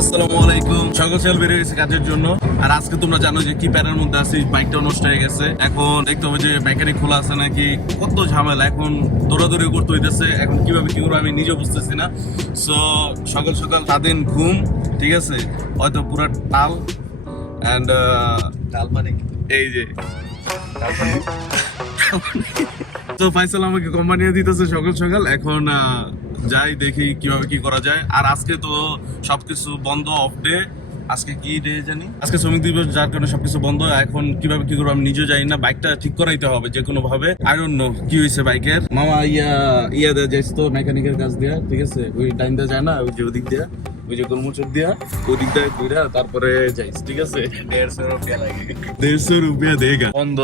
আসসালামু আলাইকুম। সকাল সকাল বেরিয়ে গেছে কাজের জন্য। আর আজকে তোমরা জানো যে কি প্যারার মধ্যে আছি, বাইকটা নষ্ট হয়ে গেছে। এখন দেখতে হবে যে মেকানিক খোলা আছে নাকি, কত ঝামেলা। এখন দৌড়াদৌড়ি করতে হইতেছে, এখন কিভাবে কি করবো আমি নিজেও বুঝতেছি না। সো সকাল সকাল স্বাধীন ঘুম, ঠিক আছে, হয়তো পুরা টাল অ্যান্ড ডাল মানে এই যে তো ফাইসাল আমাকে কোম্পানি দিতেছে সকাল সকাল। এখন যাই দেখি কিভাবে কি করা যায়। আর আজকে তো সবকিছু বন্ধ, অফ ডে। আজকে কি ডে জানি, আজকে শ্রমিক দিবস, যার কারণে সবকিছু বন্ধ। এখন কিভাবে কি করবো আমি নিজেও জানি না। বাইকটা ঠিক করাইতে হবে যে কোনো ভাবে। আই ডোন্ট নো কি হয়েছে বাইকের। মামা ইয়া দেওয়া যাইস তো মেকানিকের কাজ দেওয়া, ঠিক আছে, ওই টাইম দেওয়া যায় না, ওই যে ওদিক দেওয়া, ওই যে গোলমোচর দিয়া ওই দিক দিয়ে ঘুরা তারপরে যাইস, ঠিক আছে। 150 रुपया লাগে 150 রুপিয়া দেগা। বন্ধ,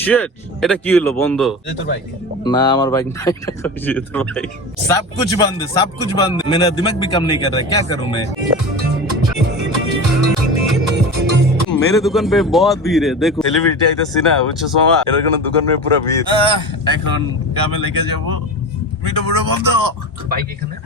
শিট, এটা কি হলো বন্ধ? তোর বাইক ना हमारा बाइक नहीं है तो बाइक सब कुछ बंद है, सब कुछ बंद है। मेरा दिमाग भी काम नहीं कर रहा है, क्या करूं मैं। मेरे दुकान पे बहुत भीड़ है, देखो सेलिब्रिटी आइताছি না, বুঝছো মামা, এর কোনো দোকান में পুরো ভিড়। এখন কামে লেগে যাব, ভিডিও পুরো বন্ধ। বাইক এখানে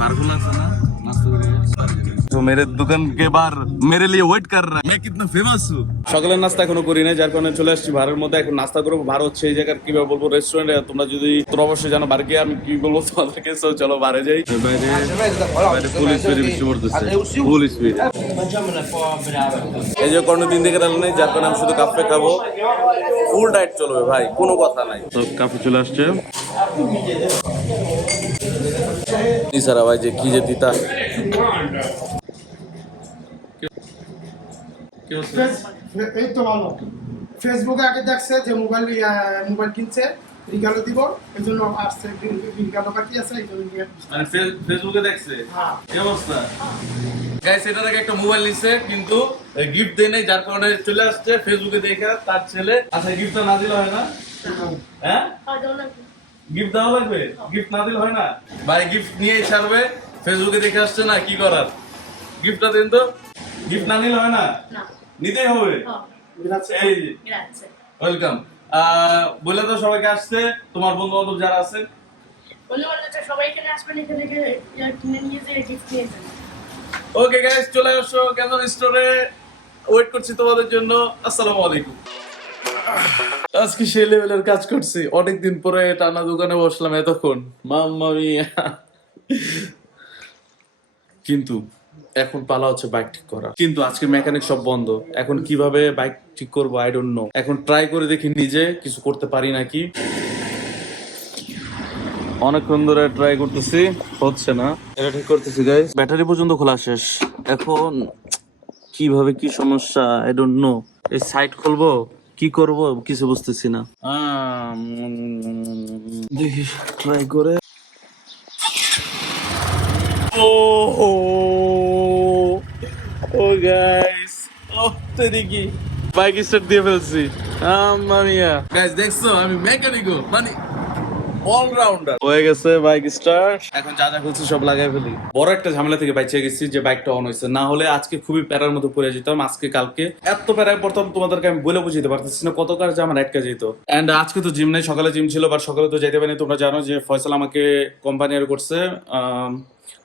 बारगुला से ना नाश्ता करेंगे तो मेरे दुकान के बाहर मेरे लिए वेट कर रहा है। मैं कितना फेमस हूँ। সকালের নাস্তা এখনো করি নাই, যার কারণে চলে আসছি ভাড়ার মধ্যে। এখন নাস্তা করবো। ভাড়া হচ্ছে এই জায়গার কিভাবে বলবো, রেস্টুরেন্টে। তোমরা যদি তোমরা অবশ্যই জানো বারে গিয়ে আমি কি বলবো তোমাদেরকে। সো চলো বাইরে যাই। বাইরে ফুল স্পিড বৃষ্টি পড়তেছে, ফুল স্পিড। এই যে কোনো দিন দেখে ডাল নেই, যার কারণে আমি শুধু কাফে খাবো। ফুল ডায়েট চলবে ভাই, কোনো কথা নাই। তো কাফে চলে আসছে সারা ভাই, যে কি যে দিতা। এই তো ভালো। ফেসবুকে আগে দেখছে যে মোবাইল কিনছে, রিগালো দিব, এই জন্য আসছে। রিগালো বাকি আছে, এই জন্য মানে ফেসবুকে দেখছে। হ্যাঁ, কি অবস্থা গাইস? এটার আগে একটা মোবাইল নিছে, কিন্তু গিফট দেয় নাই, যার কারণে চলে আসছে ফেসবুকে দেখে তার ছেলে। আচ্ছা, গিফটটা না দিলে হয় না? হ্যাঁ, গিফট দেওয়া লাগবে, গিফট না দিলে হয় না ভাই। গিফট নিয়েই ছাড়বে, ফেসবুকে দেখে আসছে না, কি করার। গিফটটা দিন তো, গিফট না নিলে হয় না, নিতেই হবে। এই ওয়েলকাম বলে তো সবাইকে আসছে, তোমার বন্ধু বান্ধব যারা আছে ওকে গাইস, চলে আসো ক্যানন স্টোরে, ওয়েট করছি তোমাদের জন্য। আসসালামু আলাইকুম। আজকে সেই লেভেলের কাজ করছি, অনেকদিন পরে টানা দোকানে বসলাম এতক্ষণ, মাম্মা মিয়া। কিন্তু এখন পালা হচ্ছে বাইক ঠিক করা, কিন্তু আজকে মেকানিক সব বন্ধ। এখন কিভাবে বাইক ঠিক করবো আই ডোন্ট নো। এখন ট্রাই করে দেখি নিজে কিছু করতে পারি নাকি। অনেকক্ষণ ধরে ট্রাই করতেছি, হচ্ছে না। এটা ঠিক করতেছি গাইস, ব্যাটারি পর্যন্ত খোলা শেষ। এখন কিভাবে কি সমস্যা আই ডোন্ট নো। এই সাইট খুলবো, কি করব কিছু বুঝতেছি না। দেখি ট্রাই করে। ও গাইস, ও তেরিকি, বাইক স্টার্ট দিয়ে ফেলছি। মামিয়া গাইস, দেখছো আমি মেকানিকও, মানে অলরাউন্ডার হয়ে গেছে। বাইক স্টার্ট, এখন যা যা করছি সব লাগাই ফেলি। বড় একটা ঝামেলা থেকে বাইচে গেছি যে বাইকটা অন হয়েছে, না হলে আজকে খুবই প্যারার মধ্যে পড়ে যেতাম। আজকে কালকে এত প্যারায় পড়তাম তোমাদেরকে আমি বলে বুঝতে পারতেছি না কত কাজ আমার আটকে যেত। এন্ড আজকে তো জিম নেই, সকালে জিম ছিল, বাট সকালে তো যাইতে পারিনি। তোমরা জানো যে ফয়সাল আমাকে কোম্পানি করছে,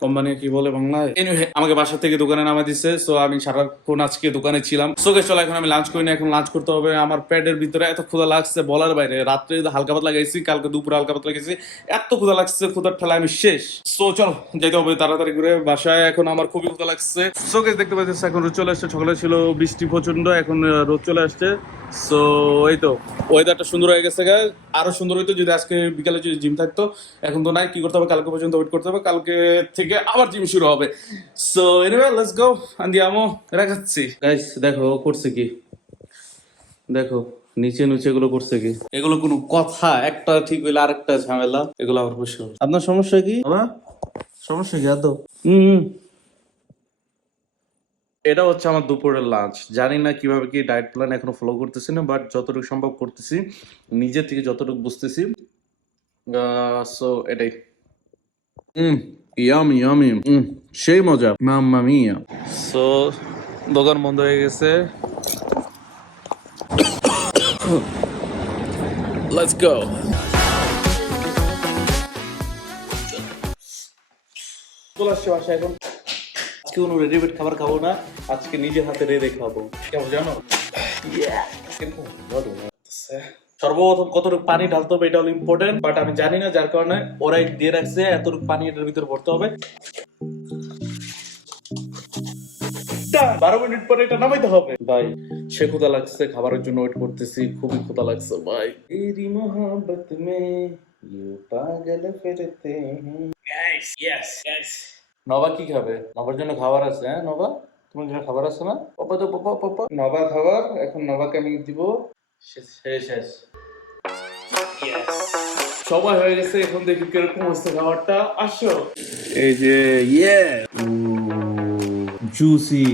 কোম্পানি কি বলে বাংলায়, এনিওয়ে আমাকে বাসা থেকে দোকানে নামা দিচ্ছে। সো আমি সারাক্ষণ আজকে দোকানে ছিলাম। সো গাইস চলো, এখন আমি লাঞ্চ করি না, এখন লাঞ্চ করতে হবে। আমার পেটের ভিতরে এত ক্ষুধা লাগছে বলার বাইরে। রাত্রে হালকা পাতলা গেছি, কালকে দুপুরে হালকা পাতলা গেছি, এত ক্ষুধা লাগছে, ক্ষুধার ঠেলায় আমি শেষ। সো চলো যেতে হবে তাড়াতাড়ি করে বাসায়, এখন আমার খুবই ক্ষুধা লাগছে। সো গাইস দেখতে পাচ্ছি এখন রোদ চলে আসছে। সকালে ছিল বৃষ্টি প্রচন্ড, এখন রোদ চলে আসছে। সো এই তো ওয়েদারটা সুন্দর হয়ে গেছে গাইস। আরো সুন্দর হইতো যদি আজকে বিকালে যদি জিম থাকতো। এখন তো নাই, কি করতে হবে, কালকে পর্যন্ত ওয়েট করতে হবে, কালকে থেকে আবার জিম শুরু হবে। সো এনিওয়ে লেটস গো, আন্দিয়ামো রাখাচ্ছি। গাইস দেখো ও করছে কি, দেখো নিচে নিচে এগুলো করছে কি, এগুলো কোনো কথা? একটা ঠিক হইলে আরেকটা ঝামেলা, এগুলো আবার বসে। আপনার সমস্যা কি বাবা? সমস্যা কি আদৌ? এটা হচ্ছে আমার দুপুরের লাঞ্চ। জানি না কিভাবে কি ডায়েট প্ল্যান এখনো ফলো করতেছি না, বাট যতটুকু সম্ভব করতেছি, নিজের থেকে যতটুকু বুঝতেছি। সো এটাই। ইয়ামি ইয়ামি, সেই মজা, মাম্মা মিয়া। সো দোকান বন্ধ হয়ে গেছে, লেটস গো। চলে আসছে বাসায় এখন। আজকে কোনো রেডিমেড খাবার খাবো না, আজকে নিজের হাতে রেঁধে খাবো। কেমন জানো? সর্বপ্রথম কতটুকু পানি ঢালতে হবে এটা হলো ইম্পর্টেন্ট, বাট আমি জানি না, যার কারণে ওরাই দিয়ে রাখছে এতটুকু পানি এটার ভিতরে ভরতে হবে। 12 মিনিট পরে এটা নামাইতে হবে। ভাই সে ক্ষুধা লাগছে, খাবারের জন্য ওয়েট করতেছি, খুবই ক্ষুধা লাগছে ভাই। তেরি মোহাম্মত মে ইউ পাগল ফিরতে হ্যাঁ। গাইস ইয়েস গাইস, নবা কি খাবে? নবার জন্য খাবার আছে। হ্যাঁ নবা, তোমার জন্য খাবার আছে না? পাপা তো পাপা পাপা, নবা খাবার। এখন নবাকে আমি দিব। শেষ শেষ শেষ। Yes. সবাই হয়ে গেছে, এখন দেখি কিরকম হচ্ছে খাবারটা। আসো। এই যে ইয়ে জুসি,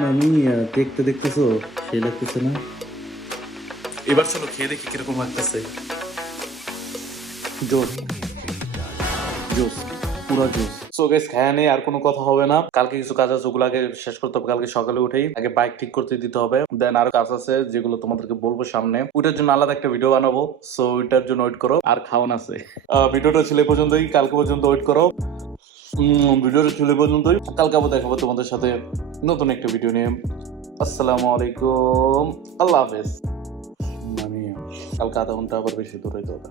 মামিয়া, দেখতে দেখতেছো, খেয়ে লাগতেছে না? এবার চলো খেয়ে দেখি কিরকম লাগতেছে। জোস জোস, পুরা জোস। সো গাইস খায়া নেই, আর কোনো কথা হবে না। কালকে কিছু কাজ আছে, ওগুলো আগে শেষ করতে হবে। কালকে সকালে উঠেই আগে বাইক ঠিক করতে দিতে হবে, দেন আরো কাজ আছে যেগুলো তোমাদেরকে বলবো সামনে। ওইটার জন্য আলাদা একটা ভিডিও বানাবো, সো ওইটার জন্য ওয়েট করো। আর খাওয়ান আছে। ভিডিওটা ছিল এই পর্যন্তই, কালকে পর্যন্ত ওয়েট করো। ভিডিওটা ছিল এই পর্যন্তই, কালকে আবার দেখাবো তোমাদের সাথে নতুন একটা ভিডিও নিয়ে। আসসালামু আলাইকুম, আল্লাহ হাফেজ। মানে কালকে আধা ঘন্টা আবার বেশি দৌড়াইতে হবে।